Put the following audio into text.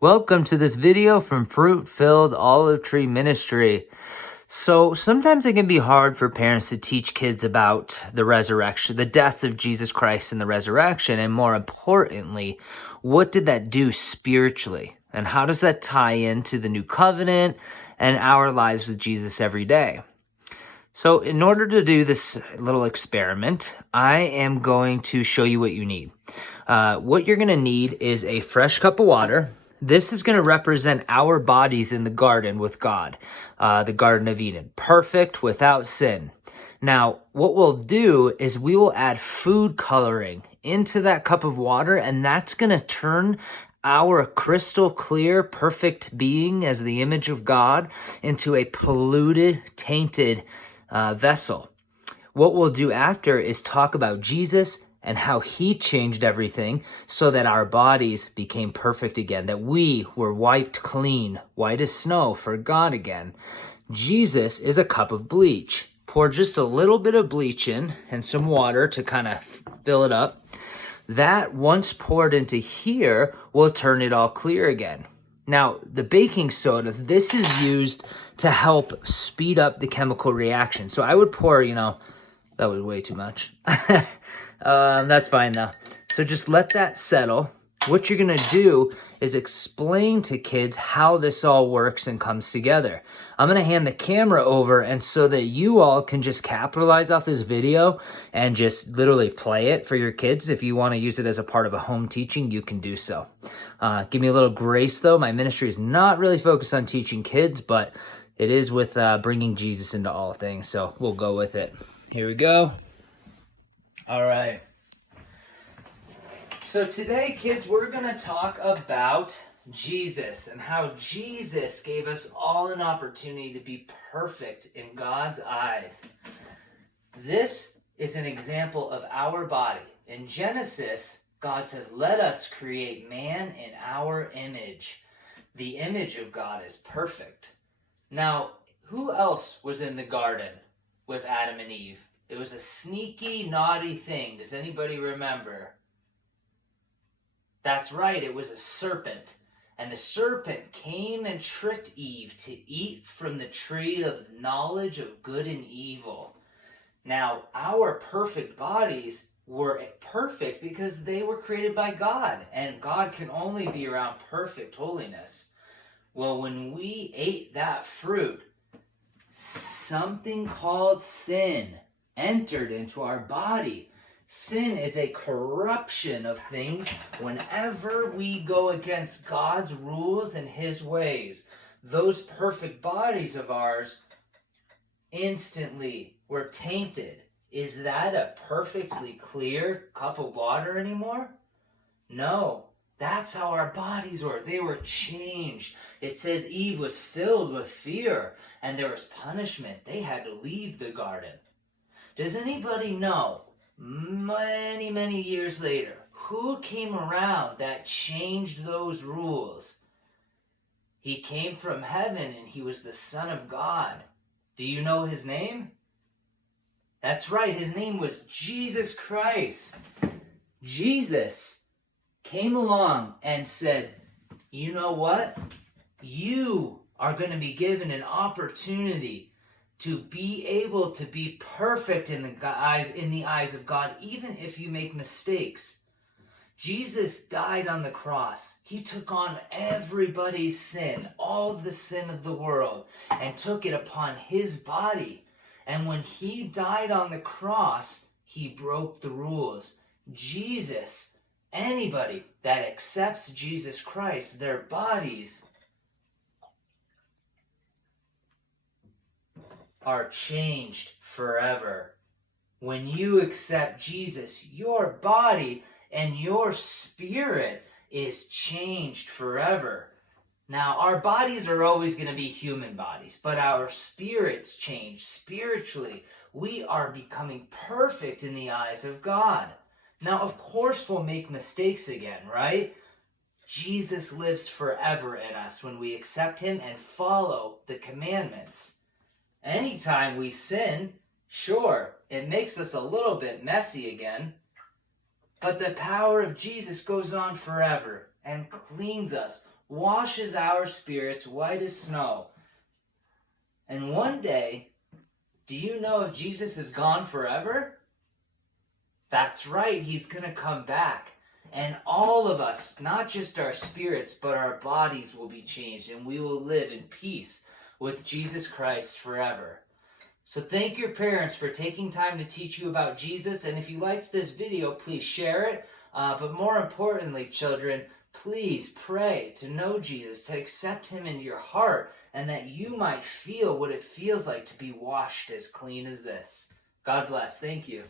Welcome to this video from Fruit Filled Olive Tree Ministry. So sometimes it can be hard for parents to teach kids about the resurrection, the death of Jesus Christ and the resurrection, and more importantly, what did that do spiritually? And how does that tie into the new covenant and our lives with Jesus every day? So in order to do this little experiment, I am going to show you what you need. What you're going to need is a fresh cup of water. This is going to represent our bodies in the garden with God, the Garden of Eden, perfect without sin. Now, what we'll do is we will add food coloring into that cup of water, and that's going to turn our crystal clear, perfect being as the image of God into a polluted, tainted vessel. What we'll do after is talk about Jesus and how he changed everything so that our bodies became perfect again, that we were wiped clean, white as snow for God again. Jesus is a cup of bleach. Pour just a little bit of bleach in and some water to kind of fill it up. That, once poured into here, will turn it all clear again. Now, the baking soda, this is used to help speed up the chemical reaction. So I would pour, that was way too much. That's fine though. So just let that settle. What you're going to do is explain to kids how this all works and comes together. I'm going to hand the camera over, and so that you all can just capitalize off this video and just literally play it for your kids. If you want to use it as a part of a home teaching, you can do so. Give me a little grace though. My ministry is not really focused on teaching kids, but it is with bringing Jesus into all things. So we'll go with it. Here we go. All right. So today, kids, we're going to talk about Jesus and how Jesus gave us all an opportunity to be perfect in God's eyes. This is an example of our body. In Genesis, God says, "Let us create man in our image." The image of God is perfect. Now, who else was in the garden with Adam and Eve? It was a sneaky, naughty thing. Does anybody remember? That's right, it was a serpent. And the serpent came and tricked Eve to eat from the tree of knowledge of good and evil. Now, our perfect bodies were perfect because they were created by God, and God can only be around perfect holiness. Well, when we ate that fruit, something called sin entered into our body. Sin is a corruption of things whenever we go against God's rules and his ways. Those perfect bodies of ours instantly were tainted. Is that a perfectly clear cup of water anymore? No. That's how our bodies were. They were changed. It says Eve was filled with fear and there was punishment. They had to leave the garden. Does anybody know, many, many years later, who came around that changed those rules? He came from heaven and he was the Son of God. Do you know his name? That's right, his name was Jesus Christ. Jesus came along and said, "You know what? You are going to be given an opportunity to be able to be perfect in the eyes of God, even if you make mistakes." Jesus died on the cross. He took on everybody's sin, all of the sin of the world, and took it upon his body. And when he died on the cross, he broke the rules. Jesus, anybody that accepts Jesus Christ, their bodies are changed forever. When you accept Jesus, your body and your spirit is changed forever. Now, our bodies are always going to be human bodies, but our spirits change. Spiritually, we are becoming perfect in the eyes of God. Now, of course, we'll make mistakes again, right? Jesus lives forever in us when we accept him and follow the commandments. Anytime we sin, sure, it makes us a little bit messy again, but the power of Jesus goes on forever and cleans us, washes our spirits white as snow. And one day, do you know if Jesus is gone forever? That's right, he's going to come back. And all of us, not just our spirits, but our bodies will be changed, and we will live in peace with Jesus Christ forever. So thank your parents for taking time to teach you about Jesus. And if you liked this video, please share it. But more importantly, children, please pray to know Jesus, to accept him into your heart, and that you might feel what it feels like to be washed as clean as this. God bless. Thank you.